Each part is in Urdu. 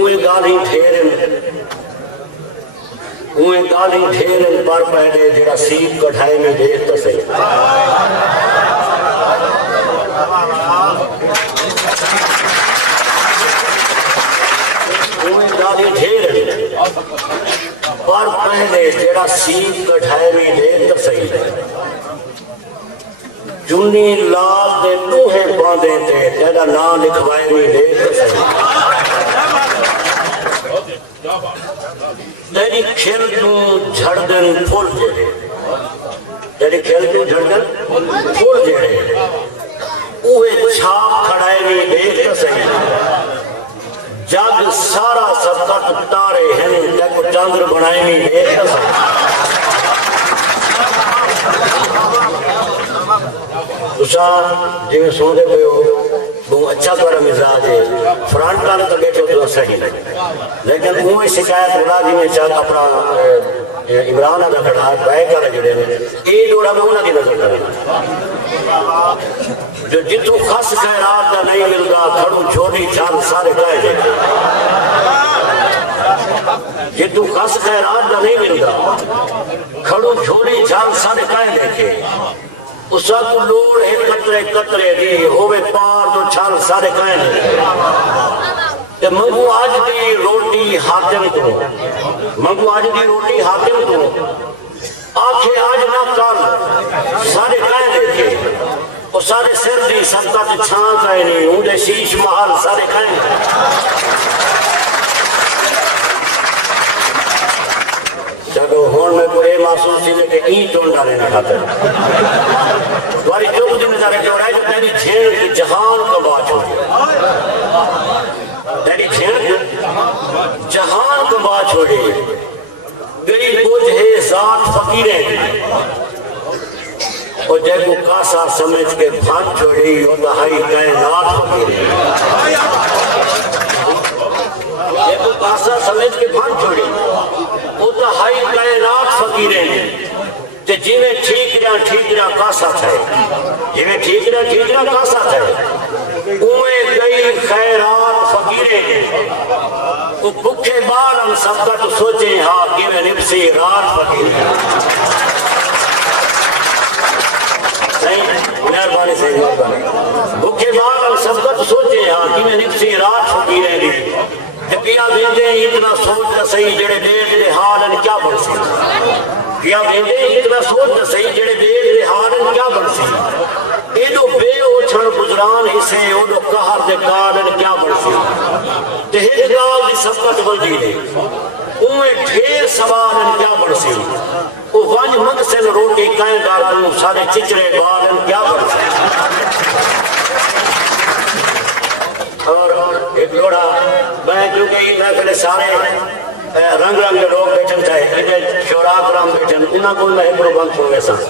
اوے گالی ڈھیرن پر پہلے جڑا سیب کٹھائے میں دیکھ تو صحیح اوے گالی ڈھیرن پر پہلے جڑا سیب کٹھائے میں دیکھ تو صحیح جنی لال دے لوہے باندھے تھے جڑا نام لکھوائے میں دیکھ تو صحیح تیری کھیل تو جھڑدن پھول جڑے پھول جڑے اوہ چھاپ کھڑائے میں دیکھ تو صحیح جگ سارا سبقت تارے ہیں جگ چاندر بنائے میں دیکھ تو صحیح تساں جی میں سوندے پہ ہو بہت اچھا کرا مزاج ہے فرانٹ کانے تو بیٹھو تو صحیح لیکن اوہ شکایت ہونا جی میں چاہتا اپنا عمران آدھا کھڑا ہے بائے کر جڑے میں ایک دوڑا میں انہاں کی نظر کریں جو جتو خاص خیرات دا نہیں ملدا کھڑو چھوڑی چاند سارے کھائے دے جتو خاص خیرات دا نہیں ملدا کھڑو چھوڑی چاند سارے کھائے دیکھے اس وقت لوڑ ہے قطرے دی ہوئے پار تو چھال سارے کھائیں کہ منگو آج دی روٹی حاکم تو آنکھیں آج نہ کر سارے کھائیں دیکھے اور سارے سر دی سبقت چھان کھائیں نہیں اونڈے شیش محل سارے کھائیں چلو ہون میں کوئی محسوس چیزے کہ این ٹونڈا رہنا کھاتے ہیں دواری جو مجھے نظارے ٹوڑائے جو تیری جھیڑ کی جہان کو بات چھوڑی تیری جھیڑ کی جہان کو بات چھوڑی گری بوجھ ہے ذات فقیریں اور جے کو کاسا سمجھ کے بھان چھوڑی اور دہائی کائنات فقیریں جے کو کاسا سمجھ کے بھان چھوڑی وہ دہائی کائنات فقیریں کہ جیویں ٹھیک رہا کاسا تھے اوے گئی خیرات فقیریں وہ بکھے بار ہم سب کا تو سوچیں ہاں کیویں نفسی رات فقیریں صحیح مہربانی بکھے بار ہم سب کا تو سوچیں ہاں کیویں نفسی رات فقیریں دی کیا دیندے اتنا سوچ نہ صحیح جڑے دے حالن کیا بن سی کیا دیندے اتنا سوچ نہ صحیح جڑے دے حالن کیا بن سی ایڈو بے اوچھن گزران اسے اوڈو قہر دے کارن کیا بن سی تہے گال دی سبقت بلدی دے اوے ڈھیر سوالن کیا بن سی او ونج منسل روٹی کائیں دار کنو سارے چچرے بالن کیا بن سی اور ایک لوڑا میں کیونکہ یہ محفل سارے رنگ لوگ بیٹھن چاہے شورا کرام بیٹھن انہاں کو میں ایک بند ہوئے سن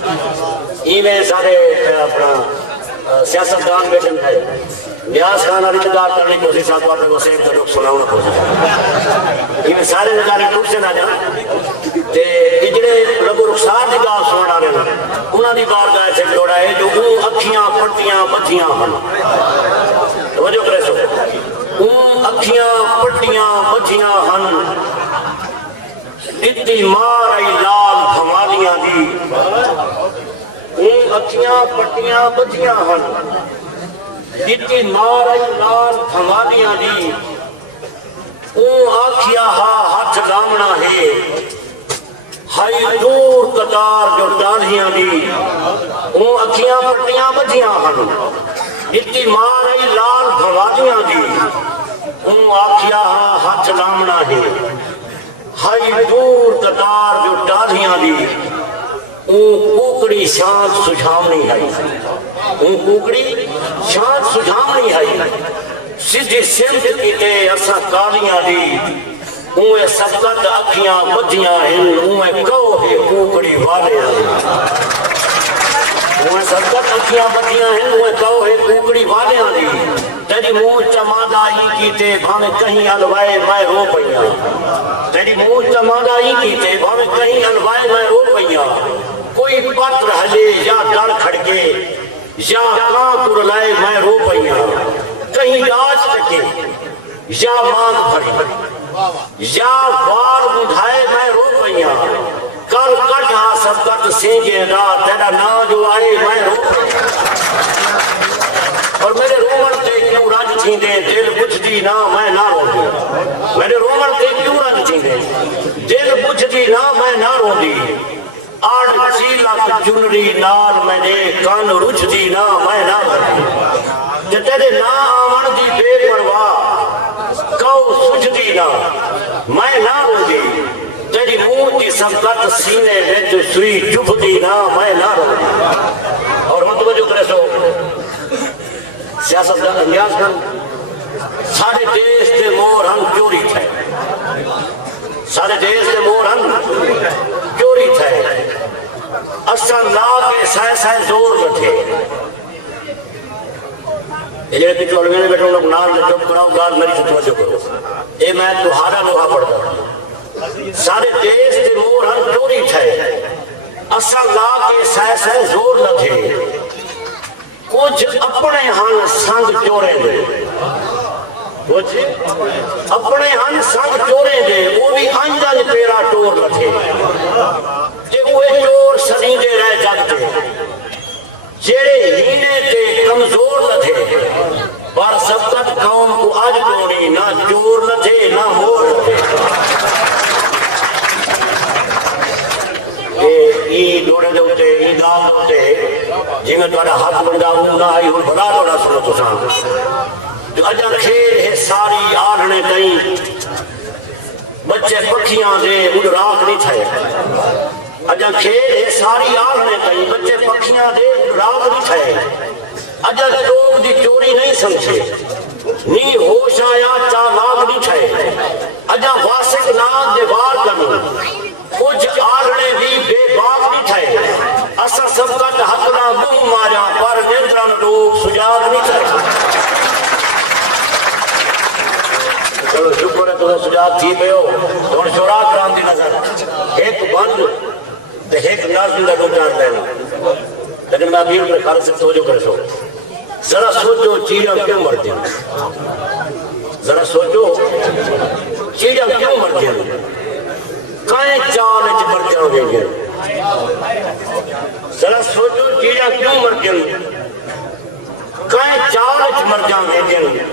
یہ میں سارے اپنا سیاستدان بیٹھن چاہے نیاز خان علی دار کرنے کو سی ساتھ واپس وسیم کا لوگ سناؤنا کو سی یہ میں سارے نظارے ٹوٹ سے نہ جانا تے اجڑے رب رخصار دی گاہ سننا رہنا انہاں دی بار گاہ سے لوڑا ہے جو وہ اکھیاں پٹیاں بچیاں ہن توجہ کرے سو اکھیاں پٹیاں بچیاں ہن اتنی مار آئی لال بھمالیاں دی اکھیاں پٹیاں بچیاں ہن اتنی مار آئی لال بھمالیاں دی آکھیا ہا ہاتھ دامنا ہے ہائی دور قطار جو ڈالہیاں دی اکھیاں پٹیاں بچیاں ہن اتنی مار آئی لال بھمالیاں دی آکھیا ہا ہاتھ دامنا ہے ہائی دور قطار جو ڈالہیاں دی کوکڑی شانت سجھامنی ہے کوکڑی شانت سجھامنی ہے سجھے سمت کیتے اسا کالیاں دی اوے سبقت اکھیاں بجیاں ہیں اوے کہو ہے کوکڑی والے اوے سبقت اکھیاں بجیاں ہیں اوے کہو ہے کوکڑی والے دی تیری منہ چمادائی کیتے بھاوے کہیں الوائے میں رو پئیاں تیری منہ چمادائی کیتے بھاوے کہیں الوائے میں رو پئیاں کوئی پتر ہلے یا ڈر کھڑکے یا کان کر لائے میں رو پئیاں کہیں لاج تکے یا مانگ بھری یا وار بدھائے میں رو پئیاں کل کٹ ہاں سب کٹ سینگے رات تیرا نا جو آئے میں رو اور میرے رومن تے کیوں رج تھیندے دل بجھدی نہ میں نہ روندی میرے رومن تے کیوں رج تھیندے دل بجھدی نہ میں نہ روندی آڑ چیلا چنری نال میں نے کان رجھدی نہ میں نہ روندی تے تیرے نا آمن دی بے پرواہ کو سجدی نہ میں نہ روندی تیری منہ دی سبقت سینے وچ سوئی چبھدی نہ میں نہ روندی اور متوجہ کرے سو سیاست کا اندیاز کن سارے دیش کے مور ہن چوری تھے سارے دیش کے مور ہن چوری تھے اصلا نا کے سائے سائے زور بٹھے یہ جڑے پیچھے علماء نے بیٹھے لوگ نال نے چپ کراؤ گال میری سے توجہ کرو اے میں تہارا لوہا پڑھتا سارے دیش کے مور ہن چوری تھے اصلا نا کے سائے سائے زور نہ تھے کچھ اپنے ہن سنگ چورے دے کچھ اپنے ہن سنگ چورے دے وہ بھی انجل پیرا ٹور نہ تھے کہ وہ چور سنیدے رہ جاتے جیڑے ہینے تے کمزور نہ تھے پر سبقت قوم کو آج ٹوڑی نہ چور نہ تھے نہ مور نہ تھے ای دوڑے دے ہوتے ای دام ہوتے جی میں تمہارا حق بندہ ہوں نہ آئی ہوں بڑا دوڑا سنو تو سان جو اجا کھیر ہے ساری آڑھنے کہیں بچے پکھیاں دے ان راک نہیں تھے اجا کھیر ہے ساری آڑھنے کہیں بچے پکھیاں دے ان راک نہیں تھے اجا لوگ دی چوری نہیں سمجھے نی ہوش آیا چالاک نہیں تھے اجا واسق ناک دے وار کنو کچھ آڑھنے بھی بے باق نہیں تھے اثر سب کا حق نہ منہ مارا پر نیتران لوگ سجاد نہیں تھے چلو شکر ہے تو سجاد تھی پہ ہو تو شورا کرام دی نظر ایک بند تے ایک نازل لگو جان لینا لیکن میں ابھی اپنے خالد سے توجہ کرے سو ذرا سوچو چیڑیاں کیوں مرتی ہیں ذرا سوچو چیڑیاں کیوں مرتی ہیں کائیں چال اچ مر جاؤ گے ذرا سوچو چیڑیاں کیوں مر گئے کائیں چال اچ مر جاؤ گے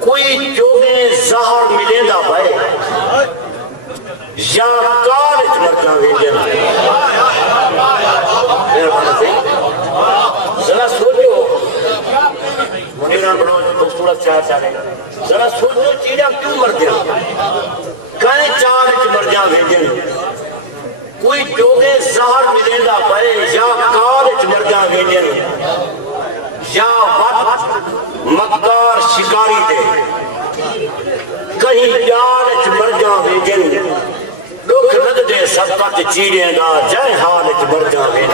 کوئی چوگے زہر ملے دا بھائی یا کال اچ مر جاؤ گے ذرا سوچو منیران بڑھو خوبصورت چاہ چاہے ذرا سوچو چیڑیاں کیوں مر گئے کہیں چار اچ مر جاؤ گے کوئی چوگے زہر ملے دا پائے یا کال اچ مر جاؤ گے یا وقت مکار شکاری دے کہیں جال اچ مر جاؤ گے دکھ لگ دے سبقت چیڑیں دا جائے حال اچ مر جاؤ گے